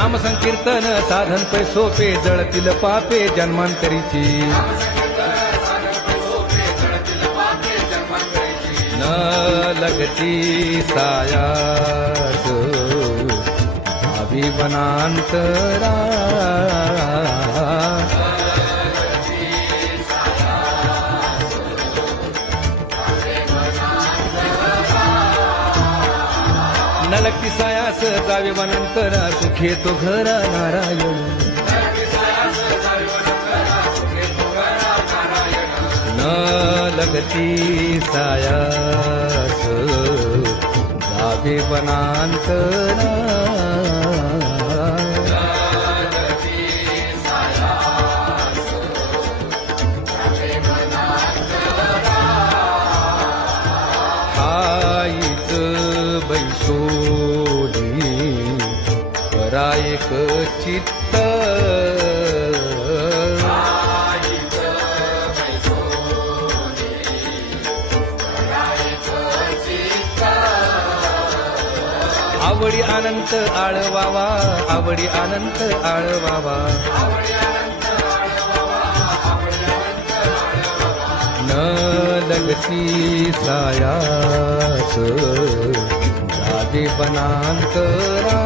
नाम संकीर्तन साधन पै सोपे जळतील पापे जन्मांतरीची न लगती सायास अभिवनांतरा न लगती सायास जावे वनांतरा सुखे तो घरा नारायण न लगती सायास जावे वनांतरा हाईच बैसोली करायक चित्त आवडी अनंत आळवावा आवडी अनंत आळवावा न लगती सायास जावे वनांतरा